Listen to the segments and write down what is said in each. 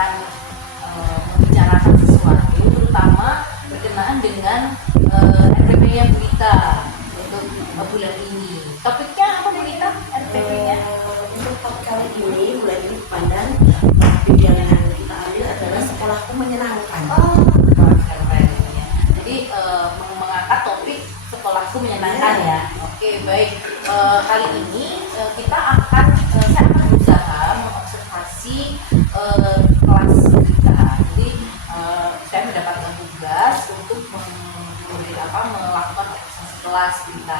akan membicarakan sesuatu, terutama berkenaan dengan RPP-nya Bu Ita untuk bulan ini. Topiknya apa Bu Ita? RPP-nya? Untuk topik kali ini, bulan ini pandang topik yang kita ambil adalah sekolahku menyenangkan. Oh, keren ya. Jadi mengangkat topik sekolahku menyenangkan ya. Oke, baik. Kali ini saya akan berusaha mengobservasi kelas kita. Jadi saya mendapatkan tugas untuk melakukan observasi kelas kita.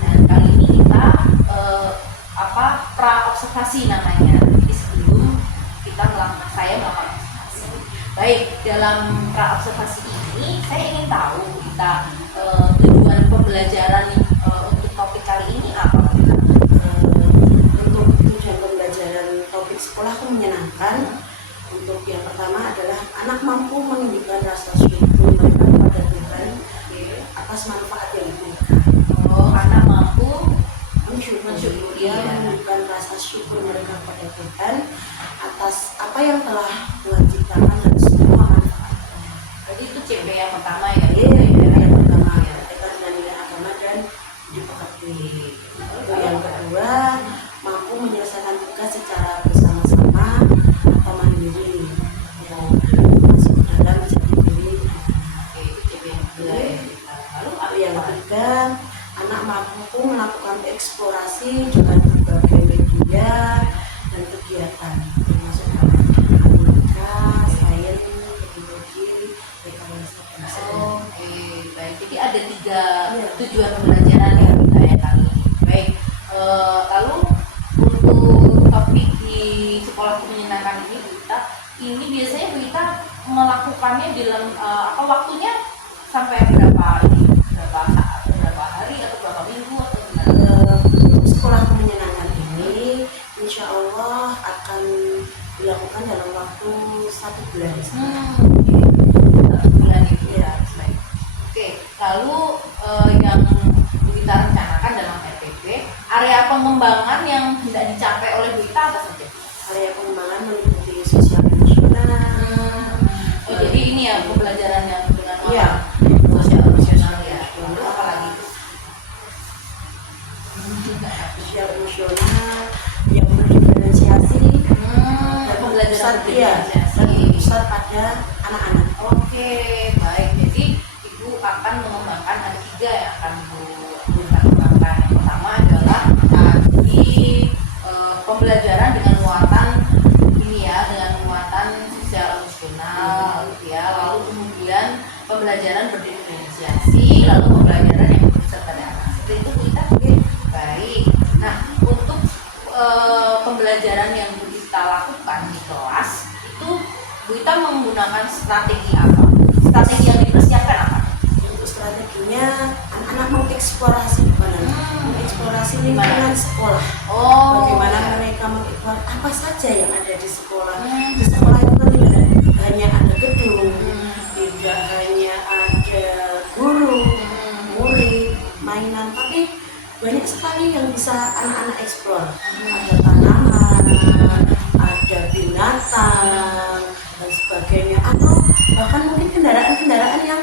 Dan kali ini kita pra observasi namanya. Jadi sebelum saya melakukan observasi. Baik, dalam pra observasi ini saya ingin tahu kita tujuan pembelajaran untuk topik kali ini apa? Untuk tujuan pembelajaran topik sekolahku menyenangkan, untuk yang pertama adalah anak mampu menunjukkan rasa syukur mereka kepada Tuhan atas manfaat yang diberikan. Oh, anak mampu mensyukuri menunjukkan rasa syukur mereka kepada Tuhan atas apa yang telah Tuhan ciptakan dan semua manfaatnya. Jadi itu CB yang pertama ya. Yang pertama berkaitan dengan nilai agama dan dipekerti. Yang kedua, mampu menyelesaikan tugas secara bersama-sama atau mandiri, yang masuk dalam jati diri. Oke, itu CB yang kedua ya. Lalu Yang ketiga, anak mampu melakukan eksplorasi dengan berbagai media dan kegiatan, termasuk matematika, sains, teknologi, rekayasa dan sebagainya. Oke, baik. Jadi ada 3 tujuan pembelajaran ya kita ya kali ini. Baik. Lalu untuk topik di sekolah menyenangkan ini ini biasanya kita melakukannya dalam waktunya sampai berapa saat, berapa hari atau berapa minggu atau gimana? Untuk sekolah menyenangkan ini, insya Allah akan dilakukan dalam waktu 1 bulan. Bulan itu ya. Baik. Oke, lalu yang kita rencanakan dalam RPP, area pengembangan yang hendak dicapai oleh Bu Ita apa saja? Area pengembangan meliputi sosial emosional. Jadi ini ya pembelajaran yang dengan Iya. sosial emosional ya. Lalu apa lagi? Sosial emosional yang berdiferensiasi dan Pembelajaran berdiferensiasi pusat pada anak-anak. Oke, baik. Jadi Ibu akan mengembangkan ada 3 yang akan Bu kembangkan. Yang pertama adalah tadi pembelajaran dengan muatan ini ya, dengan muatan sosial emosional, gitu ya. Lalu kemudian pembelajaran berdiferensiasi, lalu pembelajaran yang berpusat pada anak. Seperti itu Bu Ita. Baik. Nah, untuk pembelajaran yang Bu Ita lakukan di kelas itu Bu Ita menggunakan strategi apa? Strategi yang dipersiapkan apa? Untuk strateginya, anak-anak mengeksplorasi mengeksplorasi lingkungan sekolah. Oh, Bagaimana mereka mengeksplor apa saja yang ada di sekolah. Di sekolah itu kan tidak hanya ada gedung, tidak hanya ada guru, murid, mainan, tapi banyak sekali yang bisa anak-anak eksplor. Ada tanaman, ada binatang dan sebagainya, atau bahkan mungkin kendaraan-kendaraan yang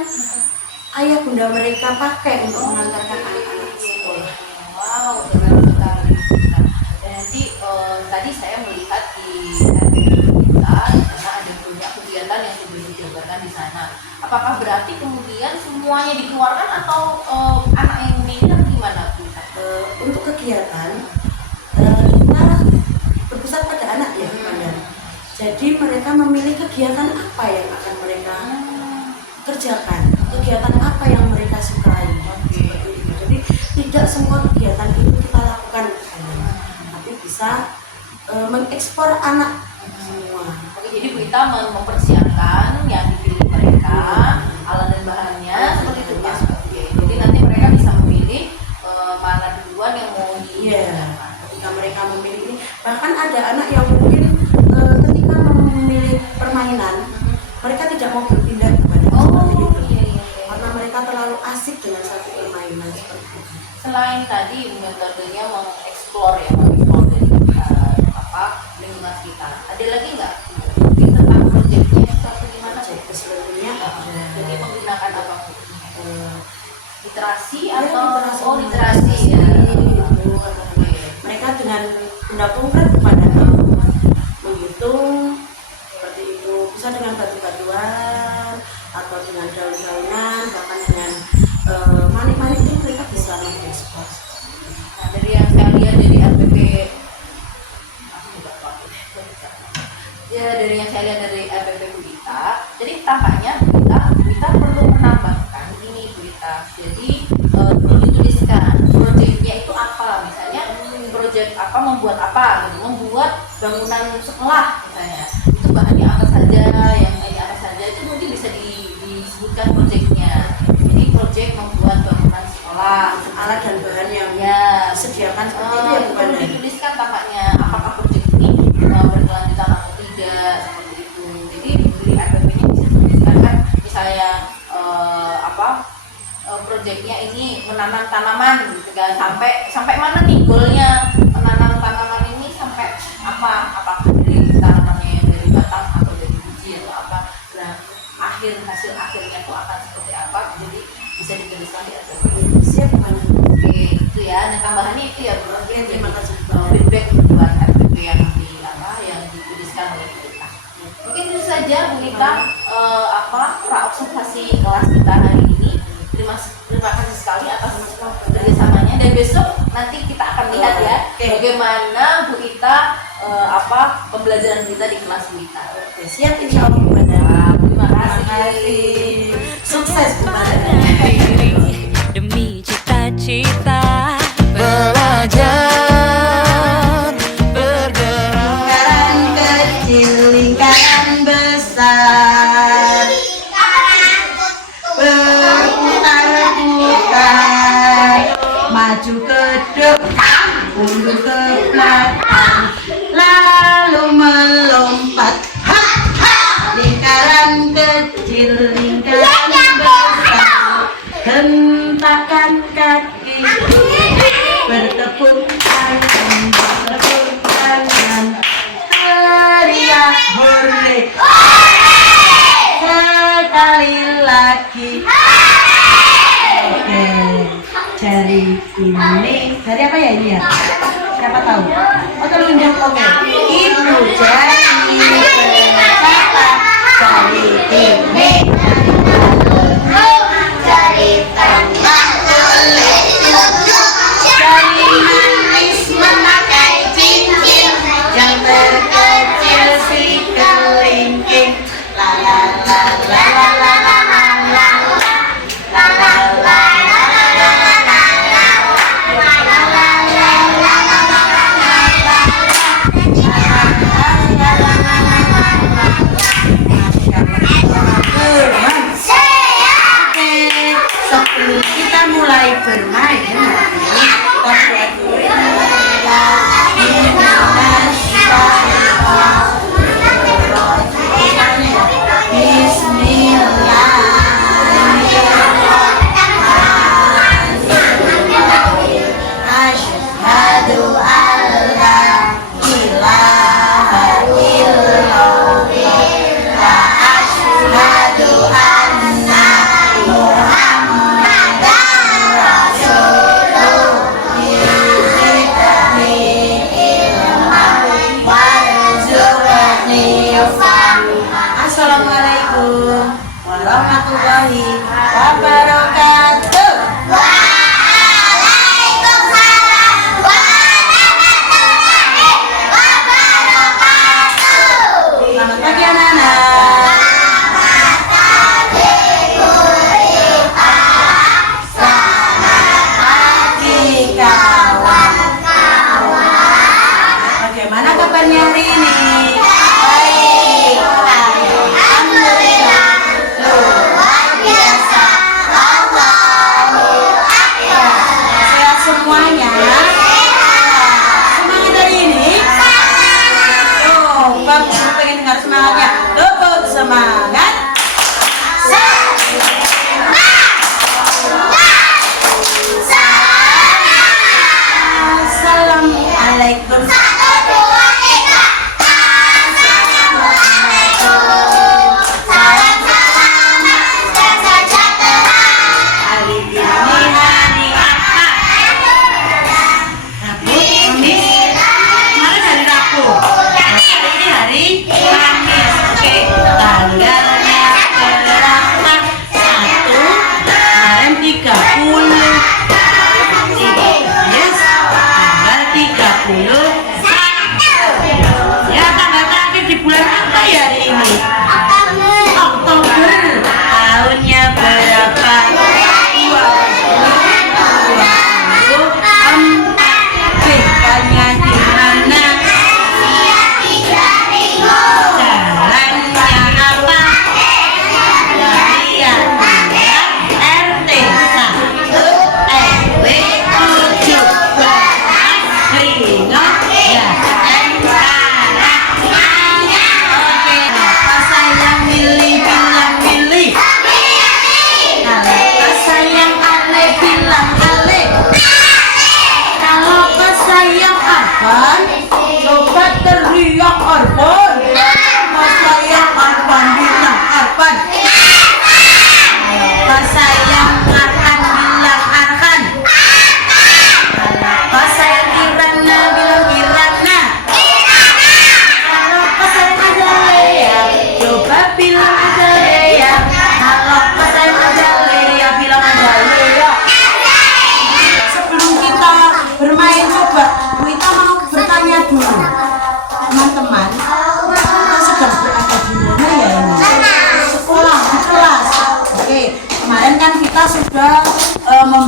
ayah bunda mereka pakai untuk mengantarkan anak-anak ke sekolah. wow, keren sekali. Nah, jadi tadi saya melihat di RPP kita karena ada banyak kegiatan yang sudah dijabarkan di sana. Apakah berarti kemudian semuanya dikeluarkan atau anak yang memilih gimana Bu? Untuk kegiatan kita berpusat pada anak ya, jadi mereka memilih kegiatan apa yang akan mereka kerjakan, kegiatan apa yang mereka sukai. Seperti itu. Jadi tidak semua kegiatan itu kita lakukan, tapi bisa mengekspor anak semua. Oke, jadi Bu Ita mempersiapkan yang dipilih mereka, alat dan bahannya seperti itu Pak. Oke, jadi nanti mereka bisa memilih mana duluan yang mau Ketika mereka memilih ini, bahkan ada anak yang mungkin ketika memilih permainan, mereka tidak mau berpindah kepada seperti itu. Karena mereka terlalu asik dengan satu permainan seperti itu. Selain tadi metodenya mengeksplor ya, mengeksplor dari lingkungan sekitar, ada lagi nggak mungkin tentang literasi Ya, atau literasi ya. gitu. Mereka dengan benda konkret kepada kamu menghitung seperti itu, bisa dengan batu-batuan atau dengan daun-daunan, bahkan dengan manik-manik itu mereka bisa mengekspos. Nah, dari yang saya lihat dari RPP, ya dari yang saya lihat dari RPP Bu Ita, jadi tampaknya Bu Ita perlu menambahkan ini Bu Ita. Jadi perlu dituliskan proyeknya itu apa, misalnya proyek apa, membuat apa gitu, membuat bangunan sekolah misalnya. Itu bahannya apa saja, yang ini apa saja, itu mungkin bisa disebutkan proyeknya. Jadi proyek membuat bangunan sekolah, Alat dan bahan yang ya disediakan seperti itu ya Bu perlu Ita. dituliskan tampaknya apakah proyek ini berkelanjutan atau tidak, seperti itu. Jadi dari RPP ini bisa dituliskan kan, misalnya proyeknya ini menanam tanaman gitu kan, sampai mana nih goalnya, menanam tanaman ini sampai apa, apakah dari tanamannya yang dari batang atau dari biji atau apa, nah hasil akhirnya itu akan seperti apa, jadi bisa dituliskan di RPP. Siap kan? Oke, itu ya. Nah tambahannya itu ya Bu. Oke, terima kasih. Feedback buat RPP yang yang dituliskan oleh Bu Ita. Mungkin itu saja Bu Ita observasi kelas kita hari ini. Terima kasih sekali atas kerjasamanya, dan besok nanti kita akan lihat ya bagaimana Bu Ita pembelajaran kita di kelas Bu Ita. Oke, siap insya Allah Bu Ita. Terima kasih. Sukses Bu Ita. Demi cita-cita belajar bergerak. Lingkaran kecil, lingkaran besar, berputar-putar, maju ke depan, mundur ke belakang, lalu melompat. Ha, ha. Lingkaran kecil, lingkaran besar, hentakkan kaki, bertepuk tangan, teriak hore, sekali lagi. Oke, jari ini, jari apa ya ini ya? Siapa tahu? Oh, telunjuk. Oke, ibu jari berkata, jari ini, jari tengah boleh tunjuk, jari manis memakai cincin, yang terkecil si kelingking. La la la la la la la la la la la. Sebelum kita mulai bermain, Asyhadu alla ilaha illallah wa asyhadu anna Muhammadan Rasulullah. Zidni ilman warzuqni fahma. Assalamualaikum warahmatullahi wabarakatuh. Selamat pagi anak-anak. Selamat pagi kawan-kawan. Bagaimana kabarnya hari ini? Baik. Alhamdulillah. Luar biasa. Allahu Akbar. Sehat semuanya. Semangat hari ini. Bagus, pengen dengar semangatnya. Tepuk semangat. Assalamualaikum. Hari ini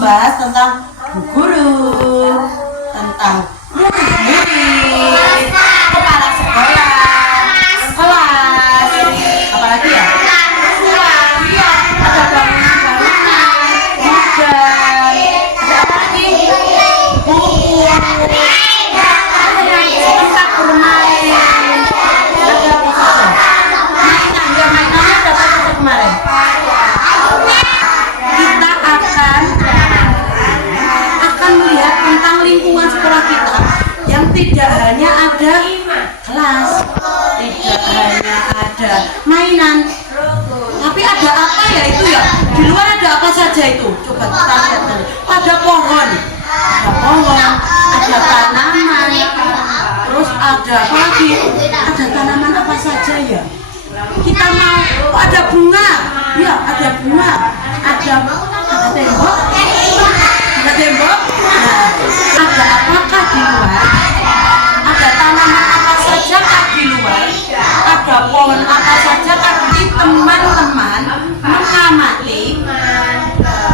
membahas tentang bu guru, tentang murid, kepala sekolah, kelas, apalagi ya? Ada bangunan-bangunan, modal, ada apa lagi? Buku, tempat bermain, ada apa saja? Mainannya ada apa saja kemarin? Kita akan melihat tentang lingkungan sekolah kita yang tidak hanya ada kelas, tidak hanya ada mainan, tapi ada apa ya itu ya? Di luar ada apa saja itu? Coba kita lihat nanti. Ada pohon, ada tanaman, terus ada apa lagi? Ada tanaman apa saja ya? Kita mau, oh, ada bunga, ya ada bunga, ada tembok, nah, ada apakah di luar? Ada tanaman apa saja kah di luar? Ada pohon apa saja kah? Jadi teman-teman mengamati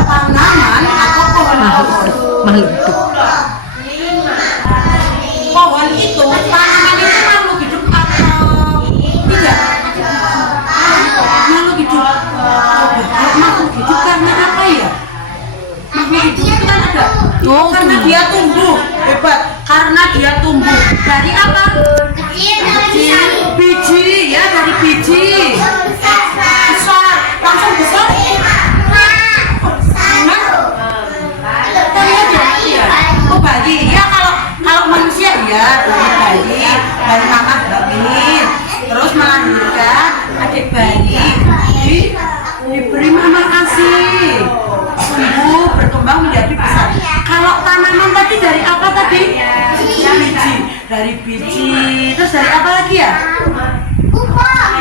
tanaman atau pohon-pohon. Pohon itu, tanaman itu makhluk hidup atau tidak? Makhluk hidup. Makhluk hidup karena apa ya? Makhluk hidup itu kan ada. Oh, karena dia tumbuh. Hebat. Karena dia tumbuh. Dari apa? Kecil. Biji ya, dari biji. Besar. Langsung besar. Oh, bayi. Ya kalau manusia ya dari mama hamil, terus melahirkan adik bayi, diberi mama ASI, tumbuh berkembang menjadi besar. Kalau tanaman tadi dari apa tadi? Biji. Dari biji. Terus dari apa lagi ya?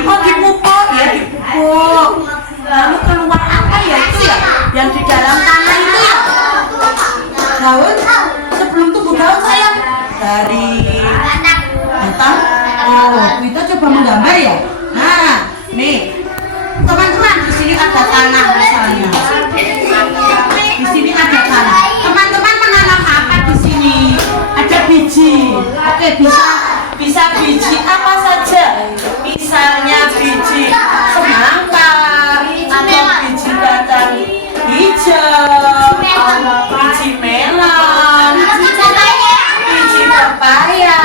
Oh, dipupuk ya, dipupuk. Lalu keluar apa ya itu ya? Yang di dalam tanah itu ya? Daun. Sebelum tumbuh daun sayang dari batang. Oh, kita coba menggambar ya. Nah, nih teman-teman, di sini ada tanah misalnya. Di sini ada tanah. Teman-teman menanam apa di sini? Ada biji. Oke, bisa biji apa saja. Misalnya biji semangka atau biji kacang hijau, biji melon, biji pepaya.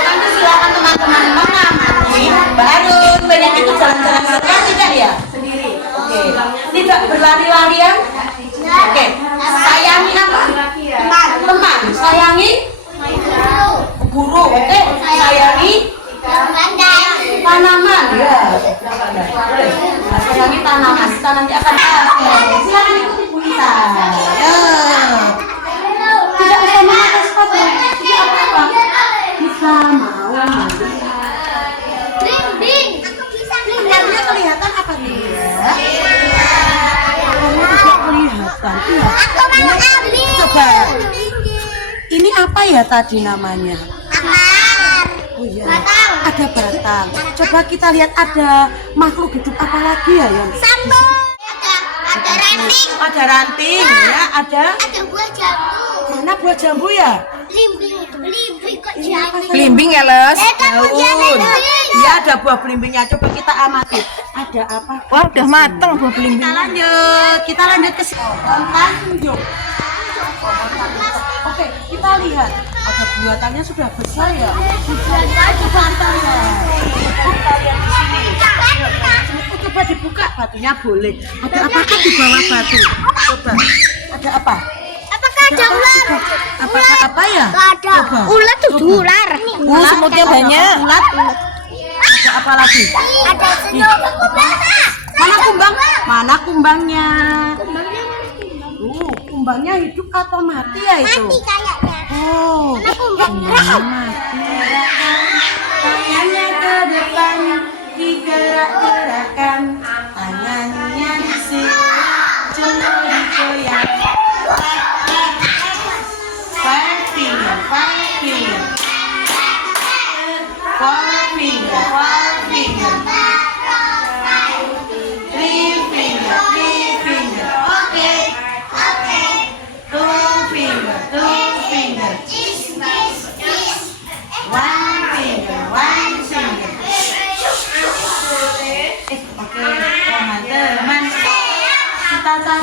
Nanti silakan teman-teman mengamati. Baru banyak itu jalan-jalan sendiri tidak ya? Sendiri. Oke. Tidak berlari-larian. Oke. Sayangi apa? Teman. Sayangi guru. Oke. Sayangi tanaman. Ya. Sayangi tanaman. Kita nanti akan silakan ikuti Bu Ita. Ya. Tidak usah memakai sepatu. Ini apa? Kita mau. Lihatnya kelihatan apa nih? Tidak kelihatan. Iya. Coba. Ini apa ya tadi namanya? Oh iya. Ada batang. Coba kita lihat ada makhluk hidup apa lagi ya yang? Ada ranting. Ada ranting ya, ada buah jambu. mana buah jambu ya? Belimbing kok jambu. Belimbing ya, Les? Daun. Iya, ada buah belimbingnya. Coba kita amati. Ada apa? Wah, udah mateng buah belimbing. Kita lanjut ke sini. Tanjung. Oke, kita lihat. Ada buatannya sudah besar ya. Coba kita lihat. Kita lihat di sini. Coba dibuka, batunya boleh. Ada apakah di bawah batu? Coba. Ada apa? Apakah ada ular? Apakah apa ya? Ada. Coba. Ular tuh ular. Semutnya banyak. Ulat. Ada apa lagi? Ada senyum. Mana kumbang? Mana kumbangnya? Kumbangnya hidup atau mati ya itu? Mati kayaknya. Oh, kumbangnya mati. Tangannya ke depan, digerak-gerakkan. Tangannya di sini, cuma digoyang. Five finger. Four finger. Three finger.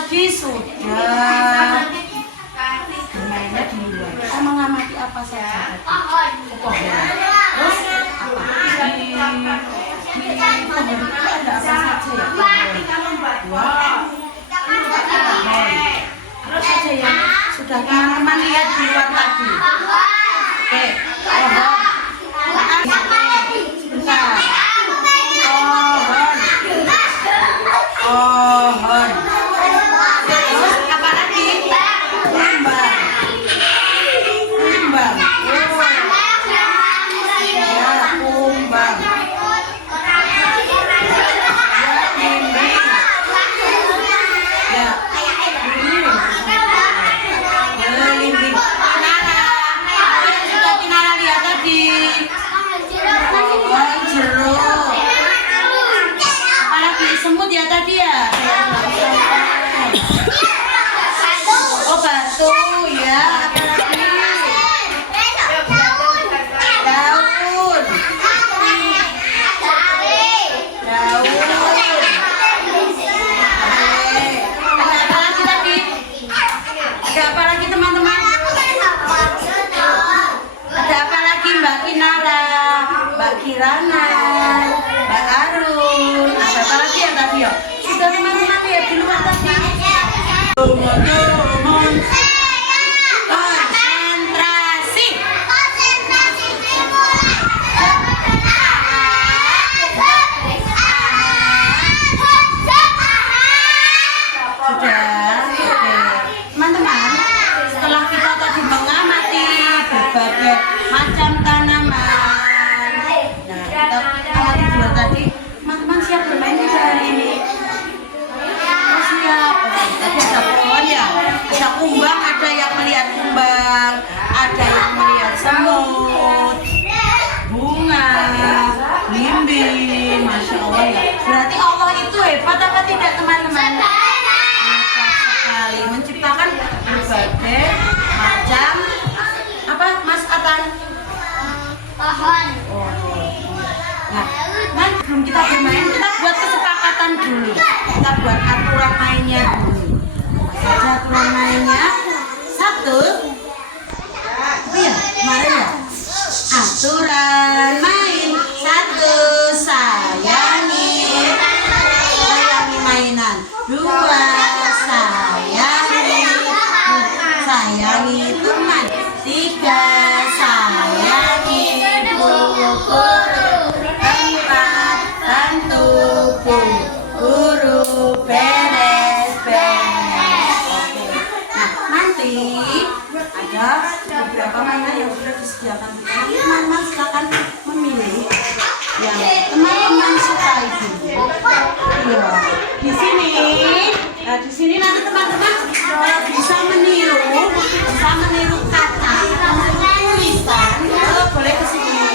tadi sudah bermainnya di luar. Kita mengamati apa saja? Pohon. Terus apa? Di pohon itu ada apa saja ya? Buah. Terus saja ya. Sudah teman-teman lihat di luar tadi. Oke, pohon. Bentar. Pohon. Terus apa lagi? Kumbang. Kumbang. Ya, kumbang. Ya, bimbing. Ya, bimbing. Kinara. Sudah Kinara lihat tadi. Pohon jeruk. Apalagi semut ya tadi ya. Oh batu ya. Apalagi daun. Daun. Ada apa lagi tadi? Ada apa lagi teman-teman? Ada apa lagi Mbak Kinara, Mbak Kirana, Mbak Arun? Ada apa lagi ya tadi ya? Sudah teman-teman lihat di luar tadi. Konsentrasi. Sudah. Oke. Teman-teman, setelah kita tadi mengamati berbagai macam tanaman, nah kita amati dua tadi, teman-teman siap bermain tidak hari ini? Oh, siap. Tadi ada pohon ya, ada kumbang, ada yang melihat kumbang, ada yang melihat semut, bunga, belimbing, masya Allah ya. Berarti Allah itu hebat apa tidak teman-teman? Hebat sekali, menciptakan berbagai macam apa Mas Atan? Pohon. Nah, sebelum kita bermain, kita buat kesepakatan dulu. Kita buat aturan mainnya dulu. Apa saja aturan mainnya? Satu. Oh ya, kemarin ya. Aturan main. Satu, sayangi mainan. Dua, sayangi teman. Tiga, sayangi guru. Empat, bantu guru beres-beres. Oke. Nah, nanti ada beberapa mainan yang sudah disediakan. Nanti teman-teman silakan memilih yang teman-teman sukai dulu. Iya. Di sini nanti teman-teman bisa meniru kata atau tulisan. Boleh ke sini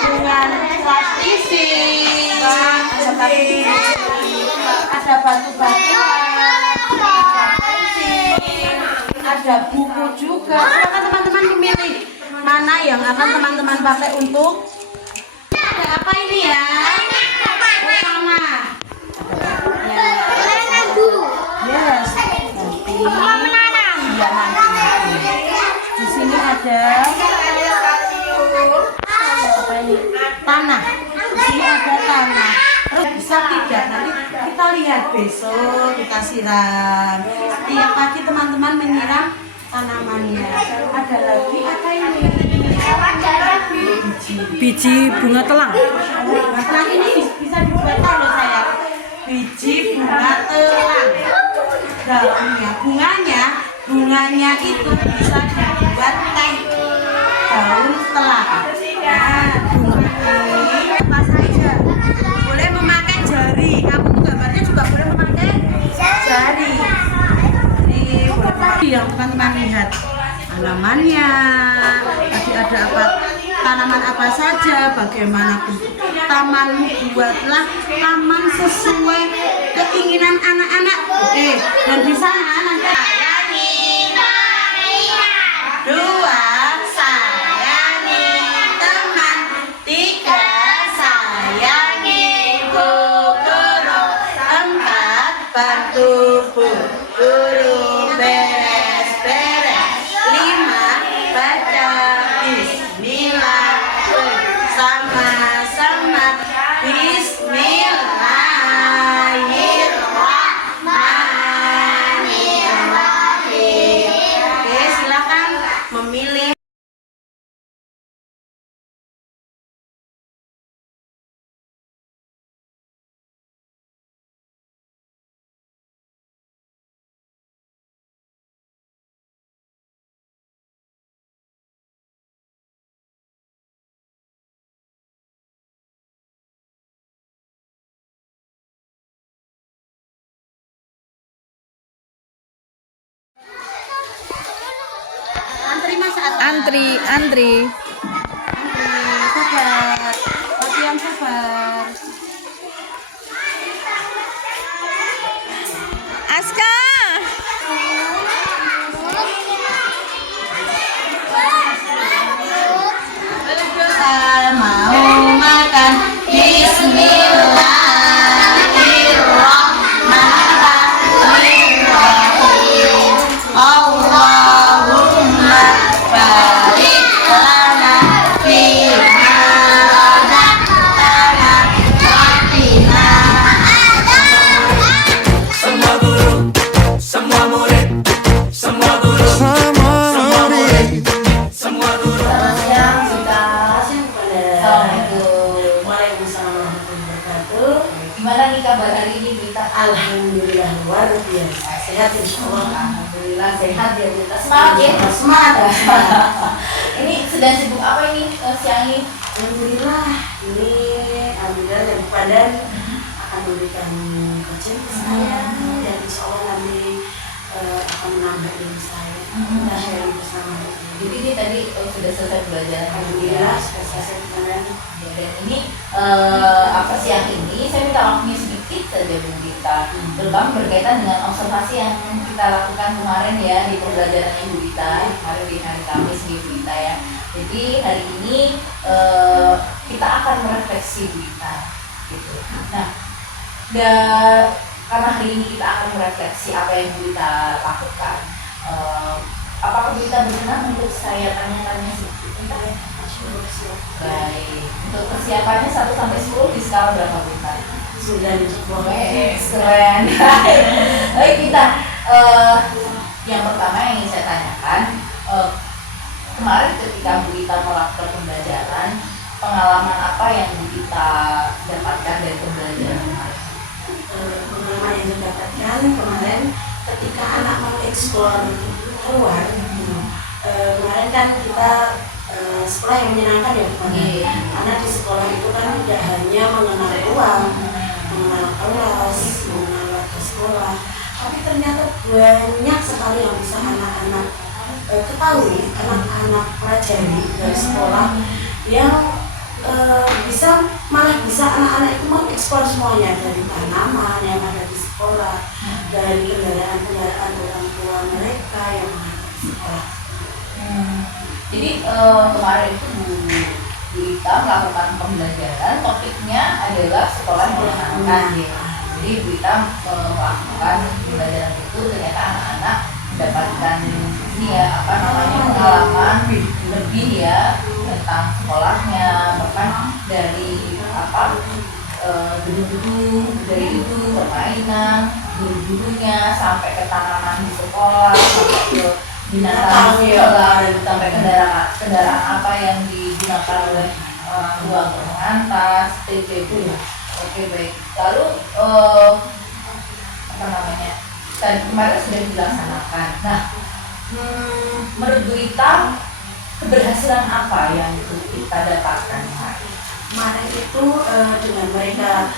dengan plastisi, ada batu-batuan, ada buku juga. Silakan teman-teman memilih mana yang akan teman-teman pakai untuk ada apa ini ya? Pertama, yes, nanti, ya nanti. Di sini ada apa ini? Tanah. Di sini ada tanah. Terus bisa tidak? Nanti kita lihat besok kita siram. Setiap pagi teman-teman menyiram tanamannya. Ada lagi apa ini? Biji bunga telang. Bunga telang ini bisa dibuat kalau saya. Biji bunga telang. Daunnya, bunganya itu bisa dibuat teh daun telang. Nah, bunga ini apa saja? Boleh memakai jari. Kamu gambarnya juga boleh memakai jari. Ini boleh yang teman-teman lihat tanamannya. Tadi ada apa? Tanaman apa saja? Bagaimana bentuk taman? Buatlah taman sesuai keinginan anak-anak. Oke, dan di sana nanti dua, sayangi teman. Tiga, sayangi guru. Empat, bantu Sama-sama. Bismillahirrahmanirrahim. Oke, silakan memilih. Antri Mas Atta. Antri. Antri, sabar. Latihan sabar. Aska. Mau makan. Bismillahirrahmanirrahim. Allahumma barik lana fima razaqtana wa qina. Semua guru, semua murid, semua guru, semua murid, semua guru. Yang sudah Assalamualaikum. Waalaikumsalam warahmatullahi wabarakatuh. Gimana nih kabar hari ini Berita? Alhamdulillah luar biasa sehat insyaallah. Alhamdulillah sehat ya Berita. Semangat ya. Semangat. Ini sedang sibuk apa ini siang ini? Alhamdulillah ini alhamdulillah dan Padan akan memberikan coaching ke saya dan insyaallah nanti akan menambah ilmu saya. Kita sharing bersama. Jadi ini tadi sudah selesai belajar Alhamdulillah sudah selesai kemarin. Ya, dan ini apa siang ini saya minta waktunya sedikit saja Bu Gita, terutama berkaitan dengan observasi yang kita lakukan kemarin ya di pembelajaran Ibu Gita kemarin di hari Kamis di Bu Gita ya. Jadi hari ini kita akan merefleksi Bu Gita gitu. Nah, karena hari ini kita akan merefleksi apa yang Bu Gita lakukan. Apakah Bu Gita berkenan untuk saya tanya-tanya sedikit? Baik, untuk persiapannya 1 sampai 10 di skala berapa Bunda? 9. Keren. Baik kita, yang pertama yang ingin saya tanyakan, kemarin ketika Bu Gita melakukan pembelajaran, pengalaman apa yang Bu Gita dapatkan dari pembelajaran kemarin? Pengalaman yang didapatkan kemarin ketika anak mau eksplor keluar, kemarin kan kita sekolah yang menyenangkan ya kemarin. Karena di sekolah itu kan tidak hanya mengenal ruang, mengenal kelas, mengenal warga sekolah, tapi ternyata banyak sekali yang bisa anak-anak ketahui, anak-anak pelajari dari sekolah yang malah bisa anak-anak itu mengeksplor semuanya dari tanaman yang ada di sekolah, dari kendaraan-kendaraan orang tua mereka yang ada di sekolah. Jadi kemarin itu Bu Gita melakukan pembelajaran, topiknya adalah sekolah yang menyenangkan ya. Jadi Bu Gita melakukan pembelajaran itu, ternyata anak-anak mendapatkan ini ya apa namanya pengalaman lebih ya tentang sekolahnya, bahkan dari apa gedung-gedung dari itu permainan guru-gurunya sampai ke tanaman di sekolah, sampai ke binatang sekolah, sampai kendaraan apa yang digunakan oleh orang tua untuk mengantar itu. Oke baik. Lalu apa namanya? Tadi kemarin sudah dilaksanakan. Nah, menurut Bu Gita keberhasilan apa yang kita dapatkan hari? Kemarin itu dengan mereka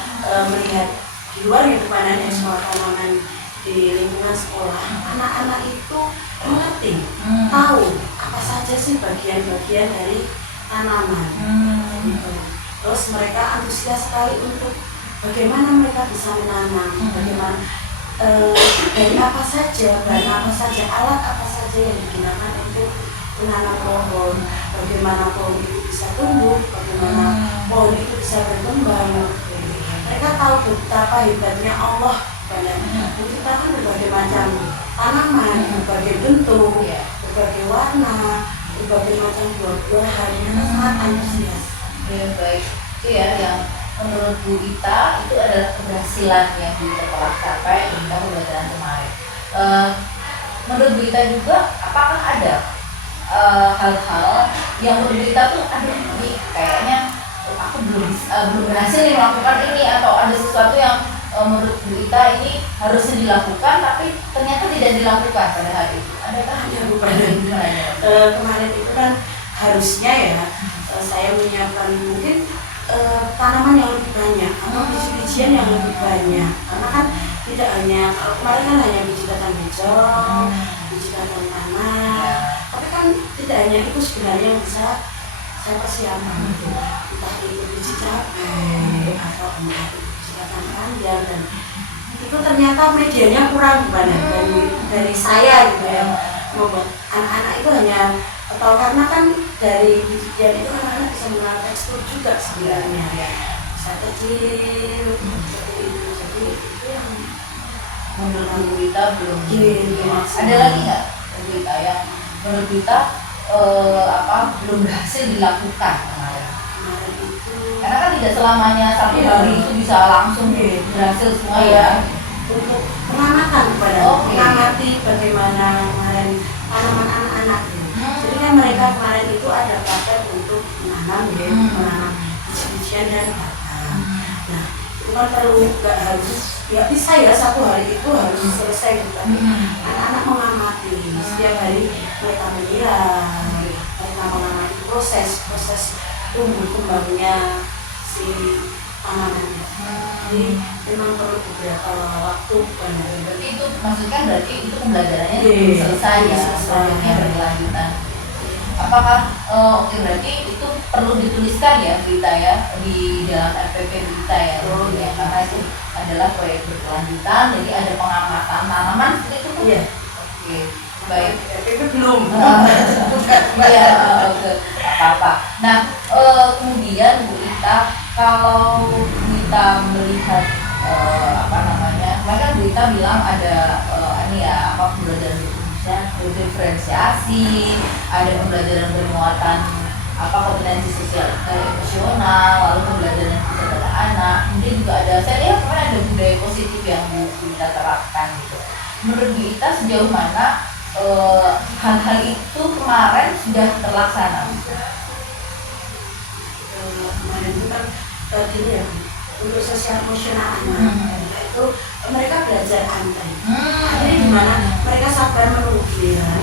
melihat di luar ya pemandangan eksplor tanaman di lingkungan sekolah, anak-anak itu mengerti, tahu apa saja sih bagian-bagian dari tanaman. Gitu. Terus mereka antusias sekali untuk bagaimana mereka bisa menanam, bagaimana dari apa saja, bahan apa saja, alat apa saja yang digunakan untuk menanam pohon, bagaimana pohon itu bisa tumbuh, bagaimana pohon itu bisa berkembang. Mereka tahu betapa hebatnya Allah. Kita kan berbagai macam tanaman, berbagai bentuk, berbagai warna, berbagai macam buah-buahan. Mereka sangat antusias. Ya baik, itu ya yang menurut Bu Ita itu adalah keberhasilan yang Bu Ita telah capai ketika pembelajaran kemarin. Menurut Bu Ita juga, apakah ada hal-hal yang menurut Bu Ita tuh, aduh ini kayaknya aku belum berhasil nih melakukan ini, atau ada sesuatu yang menurut Bu Ita ini harusnya dilakukan tapi ternyata tidak dilakukan pada hari itu? Adakah Ada yang Bu, gimana ya? kemarin itu kan harusnya ya saya menyiapkan mungkin tanaman yang lebih banyak atau biji-bijian yang lebih banyak, karena kan tidak hanya kalau kemarin kan hanya biji batang hijau, biji batang tanah, tapi kan tidak hanya itu sebenarnya yang bisa saya persiapkan gitu. Entah itu biji cabai atau entah itu biji batang panjang, dan itu ternyata medianya kurang gimana dari saya gitu ya, membuat anak-anak itu hanya atau karena kan dari bijian itu anak-anak bisa mengenal tekstur juga sebenarnya, bisa kecil seperti itu. Jadi itu yang Menurut Bu Ita belum. Iya. Ada lagi nggak Bu Ita yang menurut Bu Ita belum berhasil dilakukan kemarin? kemarin itu Karena kan tidak selamanya satu hari itu bisa langsung berhasil semua ya. untuk pengamatan kepada mengamati bagaimana kemarin tanaman anak-anak. Jadi kan mereka kemarin itu ada praktek untuk menanam ya, menanam biji-bijian dan batang. Nah itu kan perlu nggak harus ya bisa ya satu hari itu harus selesai gitu. Tapi anak-anak mengamati setiap hari, mereka menyiram, mereka mengamati proses tumbuh kembangnya si tanamannya. Jadi memang perlu beberapa waktu Berarti itu maksudnya berarti itu pembelajarannya belum selesai ya, proyeknya berkelanjutan. Apakah oke berarti itu perlu dituliskan ya berita ya di dalam RPP berita ya, ya karena itu adalah proyek berkelanjutan, jadi ada pengamatan tanaman seperti itu kan? Iya. Oke, baik. RPP belum. Iya, oke, apa-apa. Nah, kemudian Bu Ita, kalau kita melihat mereka Bu Ita bilang ada pembelajaran diferensiasi, ada pembelajaran bermuatan kompetensi sosial emosional, lalu pembelajaran fisik pada anak, kemudian juga ada, saya lihat kemarin ada budaya positif yang Bu Ita terapkan gitu. Menurut Bu Ita sejauh mana hal-hal itu kemarin sudah terlaksana? Kemarin itu kan gini ya, untuk sosial emosional anak itu mereka belajar antai. Jadi dimana mereka sabar menunggu giliran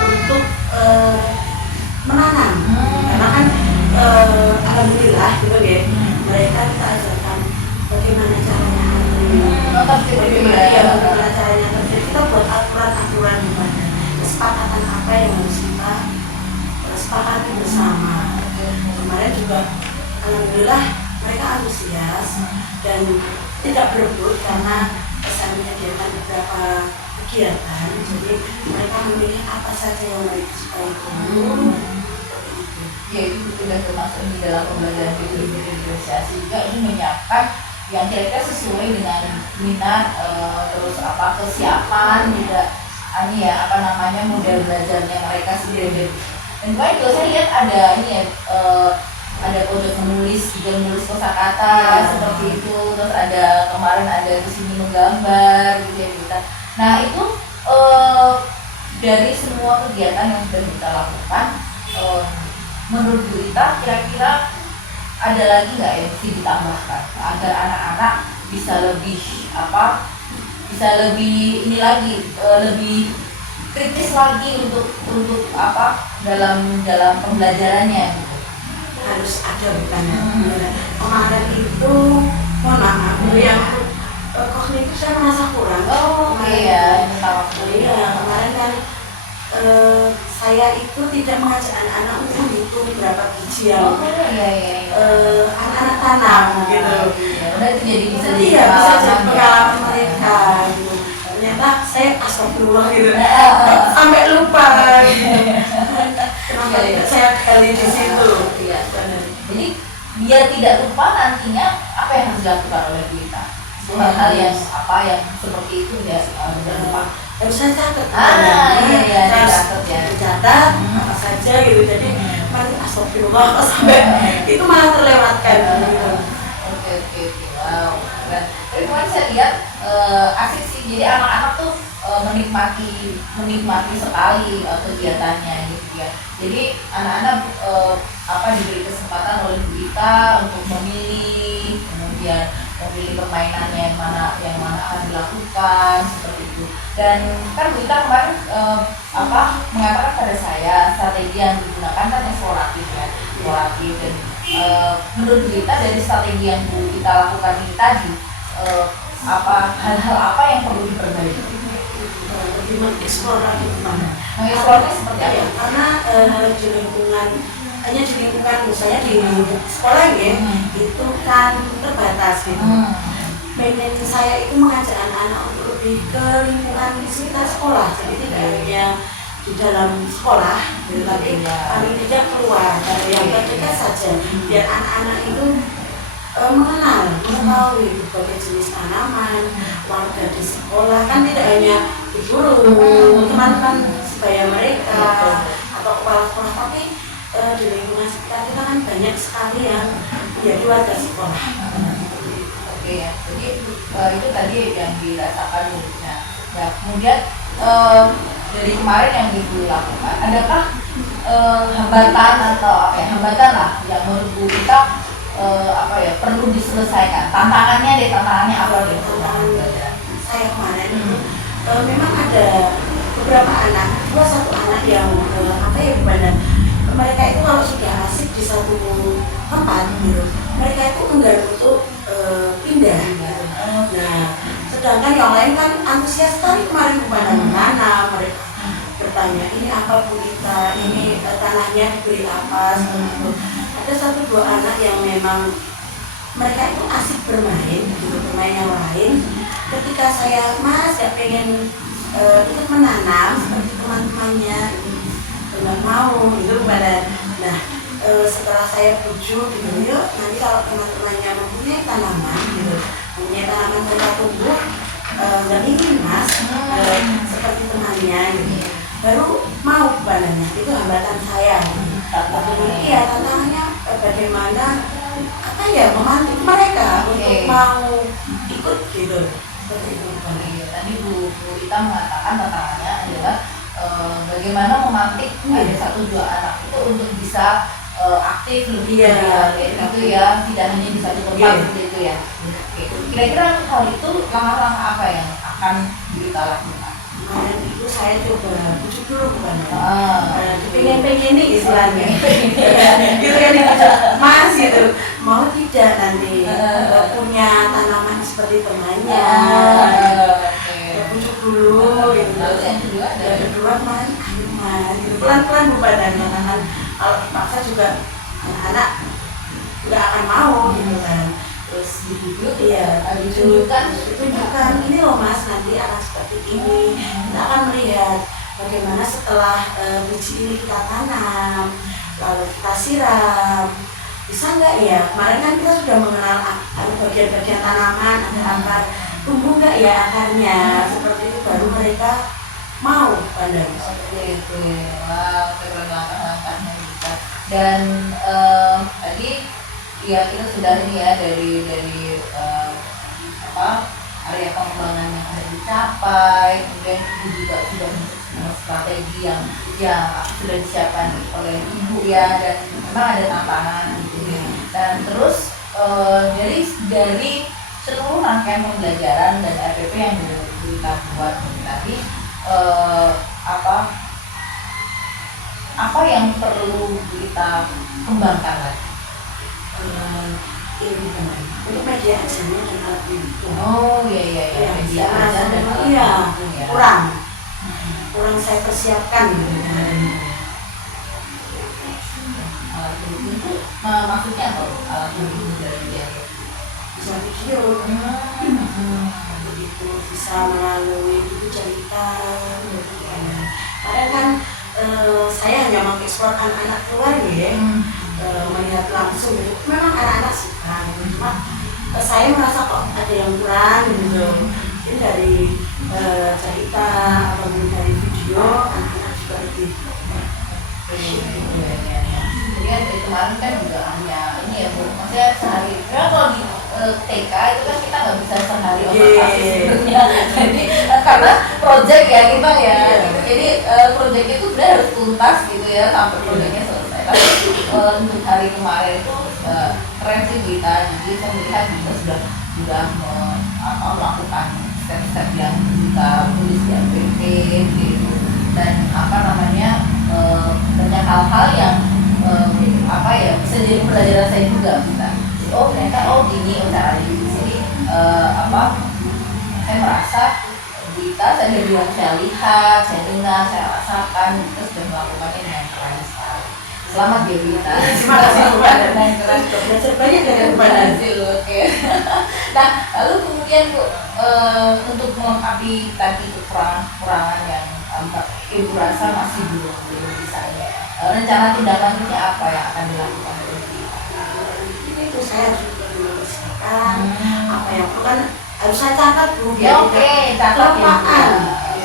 untuk menanam. Karena kan alhamdulillah gitu ya, mereka kita ajarkan bagaimana caranya antri, bagaimana caranya kerja. Kita buat aturan-aturan gimana, kesepakatan apa yang harus kita sepakati bersama. Kemarin juga alhamdulillah mereka antusias dan tidak berebut karena saya menyediakan beberapa kegiatan. Jadi mereka memilih apa saja yang mereka sukai dulu. Ya itu sudah termasuk di dalam pembelajaran diferensiasi juga, ini menyiapkan yang kira-kira sesuai dengan minat, terus kesiapan juga model belajarnya mereka sendiri. Dan kemarin juga saya lihat ada ada kode menulis kosakata seperti itu, terus ada kemarin ada di sini menggambar gitu ya kita. Nah itu dari semua kegiatan yang sudah kita lakukan, menurut Bu Ita kira-kira ada lagi nggak yang mesti ditambahkan agar anak-anak bisa lebih lebih kritis lagi untuk dalam pembelajarannya gitu. Harus ada bukannya. Kemarin itu mohon maaf yang kognitif saya merasa kurang. Iya, kemarin kan saya itu tidak mengajak anak-anak untuk menghitung berapa biji yang anak-anak tanam gitu. Udah itu jadi bisa jadi pengalaman mereka gitu. Ternyata saya astagfirullah gitu. Sampai lupa gitu. Kenapa tidak saya gali di situ? Jadi biar tidak lupa nantinya apa yang harus dilakukan oleh kita. Hal yang seperti itu ya tidak lupa. Harus saya catat. Dicatat ya. Dicatat apa saja gitu. Jadi mari astagfirullah sampai itu malah terlewatkan. Oke, wow. Keren. Tapi kemarin saya lihat asik sih. Jadi anak-anak tuh menikmati sekali kegiatannya gitu ya. Jadi anak-anak diberi kesempatan oleh Bu Ita untuk memilih, kemudian memilih permainannya yang mana akan dilakukan seperti itu. Dan kan Bu Ita kemarin mengatakan pada saya strategi yang digunakan kan eksploratif ya, eksploratif. Dan menurut Bu Ita dari strategi yang Bu Ita lakukan ini tadi hal-hal apa yang perlu diperbaiki? Lebih mengeksplor lagi kemana? Mengeksplornya seperti apa? Ya, karena di lingkungan misalnya di sekolah ya, itu kan terbatas gitu. Pengen saya itu mengajak anak-anak untuk lebih ke lingkungan di sekitar sekolah, jadi tidak hanya di dalam sekolah, tapi paling tidak keluar dari yang terdekat saja, biar anak-anak itu mengetahui berbagai jenis tanaman, warga di sekolah, kan tidak hanya di guru, teman-teman sebaya mereka atau kepala sekolah, tapi di lingkungan sekitar kita kan banyak sekali yang menjadi warga sekolah. Oke ya, jadi itu tadi yang dirasakan dulunya. Ya, kemudian dari kemarin yang dilakukan, adakah hambatan atau hambatan lah yang menurut Bu Ita perlu diselesaikan? Tantangannya apa gitu? Saya kemarin itu memang ada beberapa anak, satu anak yang mereka itu kalau sudah asik di satu tempat gitu, mereka itu enggan untuk pindah. Nah, sedangkan yang lain kan antusias sekali kemarin kepada menanam, mereka bertanya ini apa Bu Ita, ini tanahnya diberi apa, seperti itu. Ada 1-2 anak yang memang mereka itu asik bermain yang lain. Ketika saya gak pengen ikut menanam seperti teman-temannya, nggak mau gitu pada. Nah, setelah saya bujuk gitu, yuk nanti kalau teman-temannya mempunyai tanaman mereka tumbuh nggak ingin Mas seperti temannya gitu, baru mau kepadanya. Itu hambatan saya. Tapi ya tantangannya bagaimana memantik mereka untuk mau ikut gitu. Seperti itu. Tadi Bu Ita mengatakan tantangannya adalah bagaimana memantik ada 1-2 anak itu untuk bisa aktif lebih gitu ya, tidak hanya di satu tempat seperti itu ya. Kira-kira hal itu langkah-langkah apa yang akan kita lakukan? Kemarin itu saya coba bujuk dulu pengen nih istilahnya gitu kan, Mas gitu, mau tidak nanti punya tanaman seperti temannya, bujuk dulu gitu. Yang kedua kemarin Mas gitu, pelan-pelan badannya, kan kalau dipaksa juga anak-anak nggak akan mau gitu kan. Terus ditunjukkan ini loh Mas, nanti akan seperti ini. Kita akan melihat bagaimana setelah biji ini kita tanam, lalu kita siram, bisa nggak ya? Kemarin kan kita sudah mengenal bagian-bagian tanaman, ada akar, tumbuh nggak ya akarnya, seperti itu baru mereka mau pandang. Oke, wow, keren langkah-langkahnya bisa. Dan tadi ya kita sudah ini ya dari area pengembangan yang ada dicapai, kemudian Ibu juga sudah strategi yang sudah disiapkan oleh Ibu ya, dan memang ada tantangan gitu ya. Dan terus dari seluruh rangkaian pembelajaran dan RPP yang kita buat tadi, apa yang perlu kita kembangkan lagi? Untuk media ajarnya dan alat itu. Oh iya, media ajar dan alat itu ya. Kurang saya persiapkan gitu. Alat itu maksudnya apa? Alat itu dari dia Bisa video, begitu bisa melalui buku cerita. Karena kan saya hanya mengeksplor anak-anak keluarga ya. Melihat langsung gitu. Memang anak-anak suka, cuma saya merasa kok ada yang kurang gitu. Mungkin dari cerita atau dari video anak-anak juga lebih. Jadi kemudian kemarin kan juga hanya ini ya Bu, maksudnya sehari. Karena kalau di TK itu kan kita nggak bisa sehari observasi sebenarnya. Jadi karena project ya kita ya, gitu. Jadi project itu sebenarnya harus tuntas gitu ya sampai projectnya selesai. Tapi untuk hari kemarin itu keren sih kita. Jadi saya melihat kita sudah melakukan step-step yang kita tulis di APP gitu. Dan banyak hal-hal yang bisa jadi pembelajaran saya juga kita. Oh ternyata gini caranya di sini saya merasa kita saya bilang saya lihat, saya dengar, saya rasakan kita sudah melakukannya dengan keren sekali. Selamat ya Wita. Terima kasih Bu. Belajar banyak dari Bu. Oke. Nah lalu kemudian Bu, untuk melengkapi tadi kekurangan yang Ibu rasa masih belum bisa ya. Rencana tindak lanjutnya apa yang akan dilakukan oleh kita? Itu saya harus mempersiapkan apa yang perlu kan harus saya catat Bu. Ya oke, catat ya.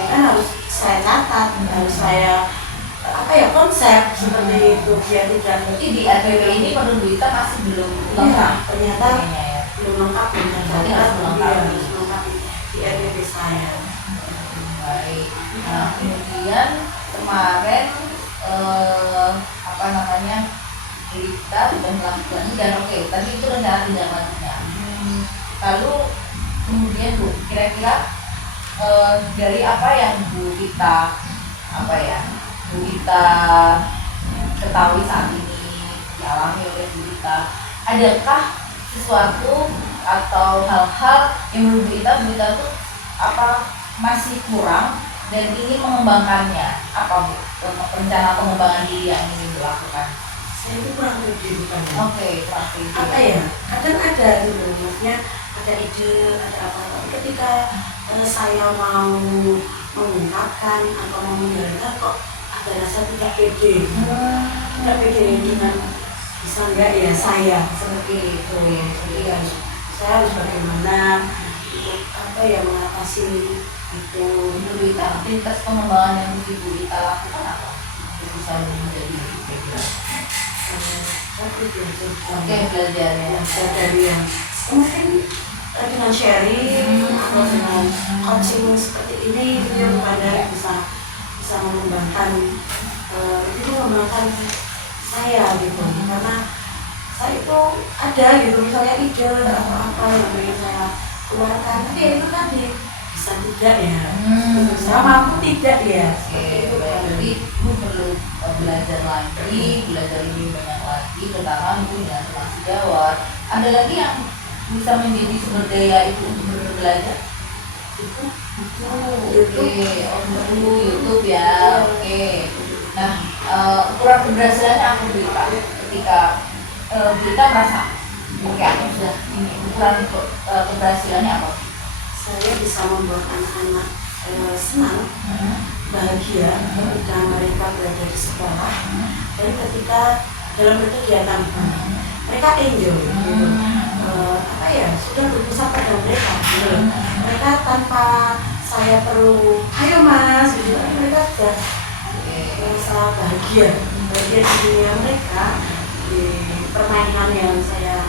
Kan harus saya catat, harus saya konsep seperti itu biar tidak. Jadi di APW ini menurut kita masih belum lengkap. Ternyata ya. belum lengkap dengan Jadi harus lengkap di RPP saya. Baik. Nah kemudian kemarin kita sudah melakukan dan oke, tadi itu rencana tindak lanjutnya. Lalu kemudian Bu, kira-kira dari apa yang Bu kita ketahui saat ini dialami oleh Bu Rita, adakah sesuatu atau hal-hal yang menurut Bu Rita tuh masih kurang dan ingin mengembangkannya? Apa Bu rencana pengembangan diri yang ingin dilakukan? Saya itu kurang pede bukan ya? Oke, kurang pede. Apa ya? Kadang ada gitu, maksudnya ada ide, ada apa, tapi ketika saya mau mengungkapkan atau mau menjelaskan kok ada rasa tidak pede. Tidak pede dengan bisa enggak ya saya seperti itu. Jadi saya harus bagaimana untuk mengatasi itu. Bu Rita, aktivitas pengembangan yang Ibu Rita lakukan apa? Untuk bisa menjadi pede. Oke, belajar ya. Belajar dari yang mungkin dengan sharing atau dengan coaching seperti ini dia kepada bisa mengembangkan saya gitu, karena saya itu ada gitu misalnya ide atau apa yang ingin saya keluarkan, tapi itu tadi bisa tidak ya, saya mampu tidak ya. Oke, berarti Bu perlu belajar lebih banyak lagi, terutama Bu dengan bahasa Jawa. Ada lagi yang bisa menjadi sumber daya itu untuk belajar? YouTube ya. Oke. Nah, ukuran keberhasilannya apa Bu Rita? Ketika kita merasa oke aku sudah ini, ukuran keberhasilannya apa? Saya bisa membuat anak-anak senang, bahagia ketika mereka berada di sekolah dan ketika dalam berkegiatan mereka enjoy gitu. Sudah berpusat pada mereka gitu. Mereka tanpa saya perlu ayo mas gitu, mereka sudah merasa bahagia di dunia mereka, di permainan yang saya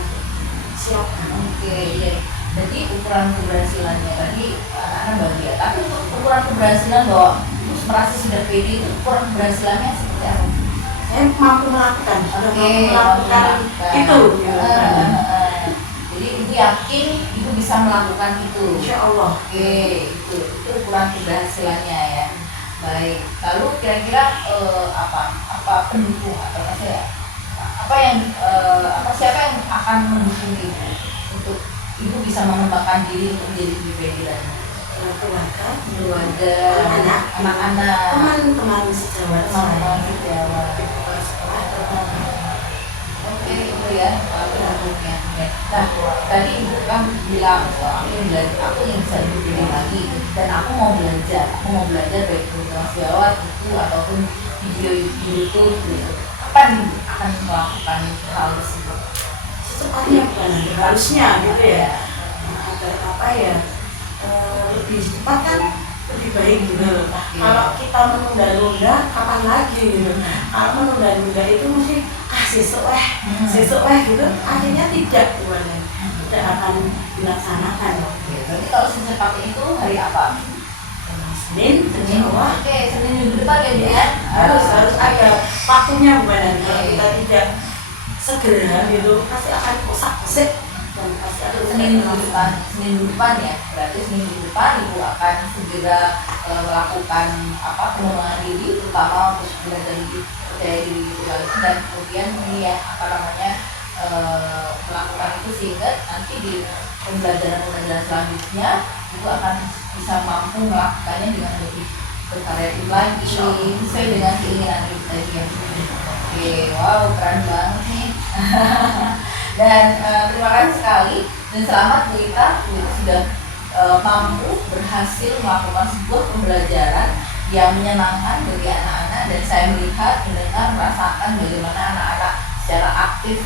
siapkan. Oke, iya. Jadi ukuran keberhasilannya tadi anak-anak bahagia. Tapi untuk ukuran keberhasilan bahwa terus merasa sudah pede itu ukuran keberhasilannya seperti apa? Saya mampu melakukan, melakukan itu. Jadi Ibu yakin Ibu bisa melakukan itu. Insya Allah. Oke, itu ukuran keberhasilannya ya. Baik. Lalu kira-kira apa pendukung atau siapa yang akan mendukung Ibu untuk Ibu bisa mengembangkan diri untuk menjadi lebih pede lagi? Keluarga, anak-anak, teman-teman sejawat saya. Oke, itu ya pendukungnya. Nah, tadi Ibu kan bilang aku ingin bisa lebih pede lagi dan aku mau belajar baik bahasa Jawa itu ataupun video YouTube gitu. Kapan Ibu akan melakukan hal tersebut? Secepatnya harusnya gitu ya. Agar lebih cepat kan lebih baik gitu. Kalau kita menunda-nunda kapan lagi gitu. Kalau menunda-nunda itu mesti sesuk gitu, akhirnya tidak akan dilaksanakan. Berarti kalau secepatnya itu hari apa? Senin, Allah. Oke, Senin minggu depan ya, Bu, ya? harus ada waktunya bukan kalau kita tidak segera gitu pasti akan kosak-kosik dan pasti akan Senin minggu depan ya. Berarti Senin minggu depan Ibu akan segera melakukan pengembangan diri, terutama untuk belajar diri, percaya diri lagi, dan kemudian ini ya melakukan itu sehingga nanti di pembelajaran selanjutnya Ibu akan bisa mampu melakukannya dengan lebih bervariatif lagi sesuai dengan keinginan Ibu tadi ya. Oke, wow, keren banget nih. Dan terima kasih sekali dan selamat Bu Ita sudah mampu berhasil melakukan sebuah pembelajaran yang menyenangkan bagi anak-anak, dan saya melihat, mendengar, merasakan bagaimana anak-anak secara aktif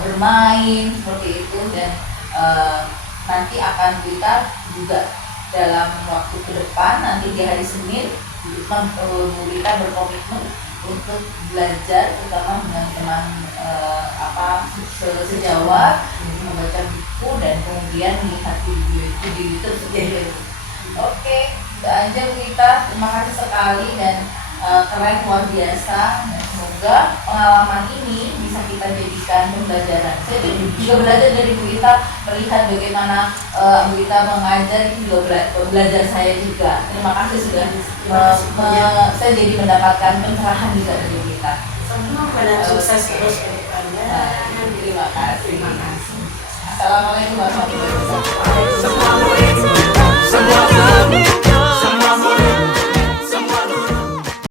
bermain seperti itu, dan nanti akan kita juga dalam waktu ke depan, nanti di hari Senin Bu Rita berkomitmen untuk belajar terutama dengan teman sejawat, membaca buku dan kemudian melihat video itu di YouTube seperti itu. Oke, udah aja Bu Rita, terima kasih sekali dan keren, luar biasa, dan semoga pengalaman ini bisa kita jadikan pembelajaran. Saya juga belajar dari Bu Rita, melihat bagaimana Bu Rita mengajar, itu juga belajar saya juga. Terima kasih sudah saya jadi mendapatkan pencerahan juga dari Bu Rita. semua benar sukses terus ke depannya. Terima kasih. Assalamualaikum warahmatullahi wabarakatuh. Semua guru